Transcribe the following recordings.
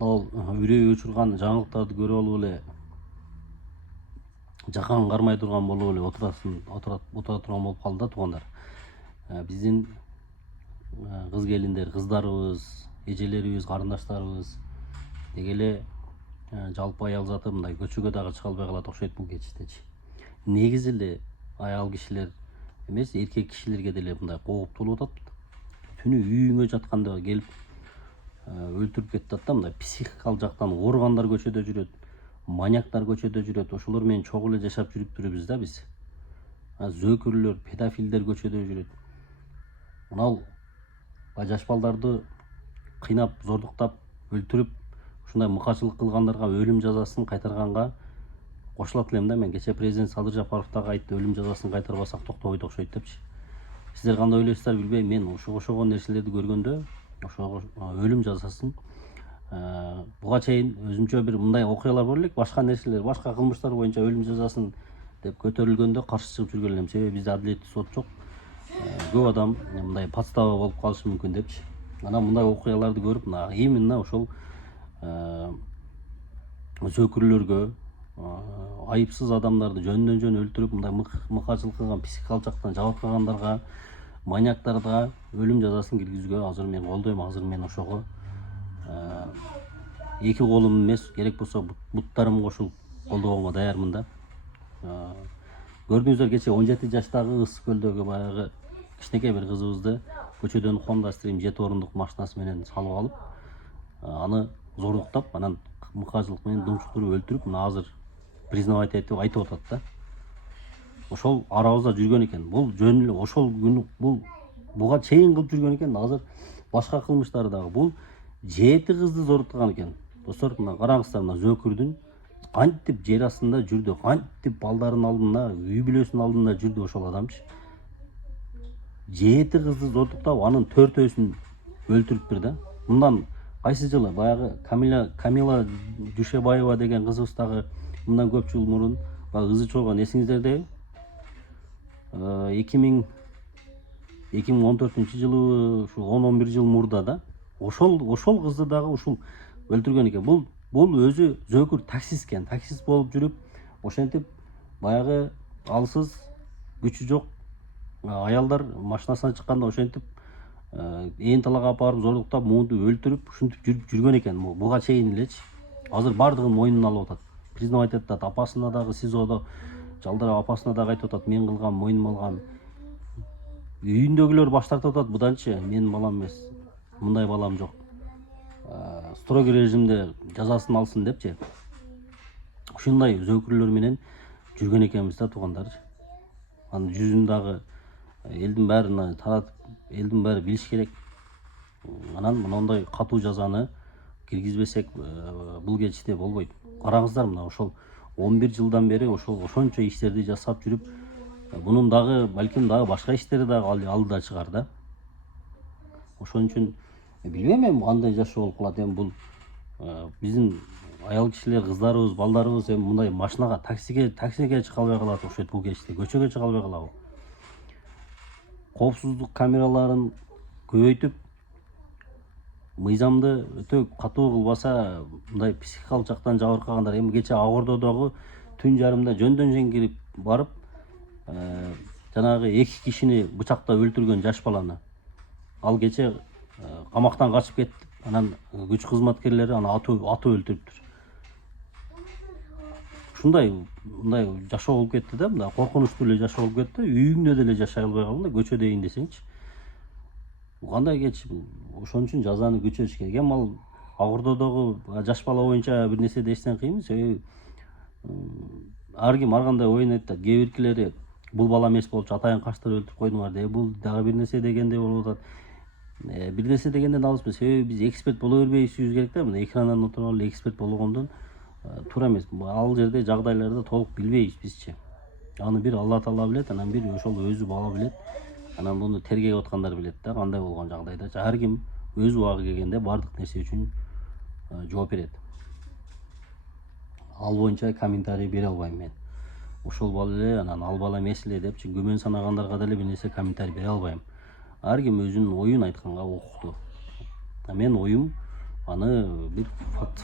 Ал үрей өчүрган жаңылыктарды көрүп алып эле жакан кармай турган болуп эле отура турган болуп калды да туугандар. Биздин кыз келиндер, кыздарыбыз, эжелерибиз, карындаштарыбыз деги эле жалпы аял заты мындай көчөгө дагы чыга албай калат окшойт бул кечиштечи. Негизи эле аял кишилер эмес, эркек кишилерге деле мындай кооптуулуп атат. Түнү үйүңө жатканда келип өлтүрүп кетип атат да, мындай психикалык жактан ооругандар көчөдө жүрөт, маньяктар көчөдө жүрөт. Ошолор менен чогуу эле жашап жүрүптүрбүз да биз. Зөөкүрлөр, педофилдер көчөдө жүрөт. Мынау жаш балдарды кыйнап, зордуктап, өлтүрүп, ушундай мыкачылык кылгандарга өлүм жазасын кайтарганга кошулат элем да. Мен кече президент Садыр Жапаров дагы айтты, өлүм жазасын кайтарбасак токтобойт окшойт депчи. Сиздер кандай ойлойсуздар билбейм, мен ошого нерселерди көргөндө ошого өлүм жазасын буга чейин өзүмчө бир мындай окуялар бар элек, башка нерселер, башка кылмыштар боюнча өлүм жазасын деп көтөрүлгөндө каршы чыгып жүргөн элем. Себеби бизде адилеттүү сот жок. Көп адам мындай подстава болуп калышы мүмкүн депчи. Анан мындай окуяларды көрүп, именно ошол зөөкүрлөргө, айыпсыз адамдарды жөндөн жөн өлтүрүп, мындай мыкачылык кылган, психикалык жактан жабыркагандарга, маньяктарга өлүм жазасын киргизүүгө азыр мен колдойм. Азыр мен ошого эки колум эмес, керек болсо буттарым кошулуп колдогонго даярмын да. Көрдүңүздөр, кече 17 жаштагы Ысык көлдөгү баягы кичинекей бир кызыбызды көчөдөн Honda Stream 7 орундук машинасы менен салып алып, аны зордуктап, анан мыкачылык менен думчуктуруп өлтүрүп, мына азыр признавать этип айтып атат да. Ошол арабызда жүргөн экен. Бул жөн эле ошол күнү буга чейин кылып жүргөн экен. Азыр башка кылмыштары дагы. Бул 7 кызды зордуктаган экен. Достор, мына караңыздар, мына зөөкүрдүн кантип жер астында жүрдү, кантип балдардын алдында, үй бүлөсүнүн алдында жүрдү ошол адамчы. 7 кызды зордуктап, анын 4-өсүн өлтүрүптүр да. Мындан кайсы жылы баягы Камила Дүйшебаева деген кызыбыз дагы мындан көп жыл мурун баягы кызы чогулган, эсиңиздерде 2014 жылы, ушу 10-11 жыл мурда да, ошол кызды дагы ушул өлтүргөн экен. Бул өзү зөөкүр таксист экен. Таксист болуп жүрүп, ошентип баягы алсыз, күчү жок аялдар машинасынан чыкканда ошентип ээн талаага алып барып зордуктап, муунтип өлтүрүп, ушинтип жүргөн экен. Буга чейин элечи. Азыр бардыгын мойнуна алып атат. Признавать этип атат. Апасына дагы СИЗОдо жалдырып, апасына дагы айтып атат, мен кылгам, мойнума алгам. Үйүндөгүлөр баш тартып атат, буданчы менин балам эмес, мындай балам жок. Строгий режимде жазасын алсын депчи. Ушундай зөөкүрлөр менен жүргөн экенбиз да, туугандар. Анын жүзүн дагы элдин баары таратып, элдин баары билиш керек. Анан мындай катуу жазаны киргизбесек, бул кечиште болбойт. Караңыздар, мына ошол 11 жылдан бери ошончо иштерди жасап жүрүп, бунун дагы балким дагы башка иштери дагы алдыда чыгар да. Ошон үчүн билбейм эми кандай жашоо болуп калат. Эми бул биздин аял кишилер, кыздарыбыз, балдарыбыз эми мындай машинага, таксиге чыга албай калат окшойт бул кечте. Көчөгө чыга албай калабы? Коопсуздук камераларын көбөйтүп, мыйзамды өтө катуу кылбаса, мындай психикалык жактан жабыркагандар, эми кече Ак Ордодогу түн жарымда жөндөн жөн кирип барып, жанагы 2 кишини бычактап өлтүргөн жаш баланы. Ал кече камактан качып кетип, анан күч кызматкерлери аны атып өлтүрүптүр. Мындай жашоо болуп кетти да, мындай коркунучтуу эле жашоо болуп кетти. Үйүңдө деле жашай албай калдың да, көчөдөйүн десеңчи. Бул кандай кеч? Ошон үчүн жазаны күчөтүш керек. Эми ал Ак Ордодогу жаш бала боюнча бир нерсе дештен кыйын. Себеби ар ким ар кандай оюн айтат. Кээ биркилери бул бала эмес болчу, атайын качтырып өлтүрүп койдуңар деп, бул дагы бир нерсе дегендей болуп атат. Бир нерсе дегенден алыспыз. Себеби биз эксперт боло бербейбизбиз керек да. Мына экрандан отуруп алып эксперт болгондон туура эмес. Ал жерде жагдайларды толук билбейбиз бизчи. Аны бир Алла Таала билет, анан бир ошол өзү бала билет. Анан буну тергеп аткандар билет да, кандай болгон жагдайда. Ар ким өз убагы келгенде бардык нерсе үчүн жооп берет. Ал боюнча комментарий бере албайм мен. Ошол бала эле, анан ал бала эмес эле депчи күмөн санагандарга деле бир нерсе комментарий бере албайм. Ар ким өзүнүн оюн айтканга укуктуу. Мен оюм аны бир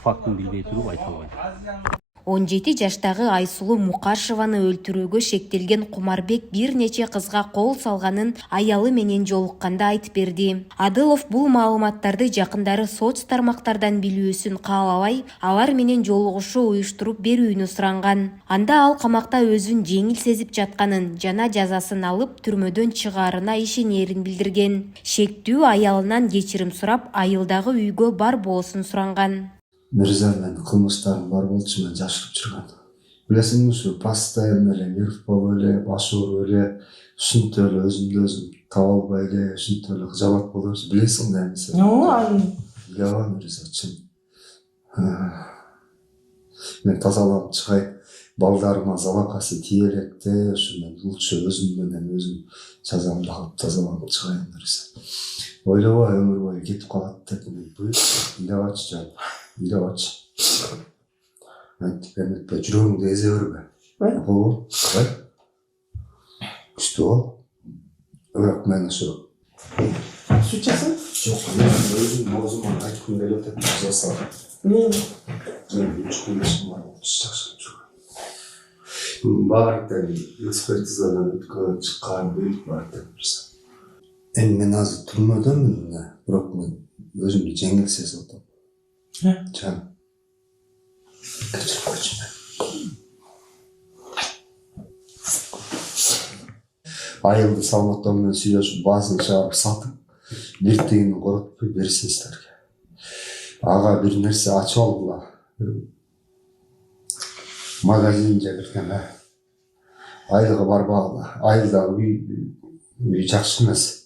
фактын билбей туруп айта албайм. 17 жаштагы Айсулуу Мукашеваны өлтүрүүгө шектелген Кумарбек бир нече кызга кол салганын аялы менен жолукканда айтып берди. Адылов бул маалыматтарды жакындары соц тармактардан билүүсүн каалабай, алар менен жолугушуу уюштуруп берүүнү суранган. Анда ал камакта өзүн жеңил сезип жатканын жана жазасын алып түрмөдөн чыгаарына ишенерин билдирген. Шектүү аялынан кечирим сурап, айылдагы үйгө бар боосун суранган. Мырза, мен кылмыштарым бар болчу, мен жашырып жүргөн. Билесиңби, ушу постоянно эле нерв болуп эле, баш ооруп эле, ушинтип эле өзүмдү өзүм таба албай эле, ушинтип эле кыжабат болуп эле, билесиң да эмесе. Ооба, мырза, чын. Мен тазаланып чыгайын, балдарыма залакасы тие электе, ушу мен лучше өзүм менен өзүм жазамды алып тазаланып чыгайын, мырза. Ойлобой өмүр бою кетип калат деп мен ыйлабачы жан. Илабачы. Эметпе, жүрөгүңдү эзе бербе. Болбу? Күчтүү бол. Бирок мен ошо Сучасың? жок, мен өзүм оозуман айткым келип атат, жаза. Мен 3 күндөсүм бар болчу, жакшы жүргөн. Баардык экспертизадан өткөн чыккан бүт бар деп турса. Эми мен азыр түрмөдөмүн, бирок мен өзүмдү жеңил сезип атам. Can. Айылды салмактоо менен сүйлөшүп, баасын чыгарып сатып, бир тыйын коротпой берсин силерге. Ага бир нерсе ачып алгыла. Магазин же бирдеме. Айылга барбагыла. Айылдагы үй жакшы эмес.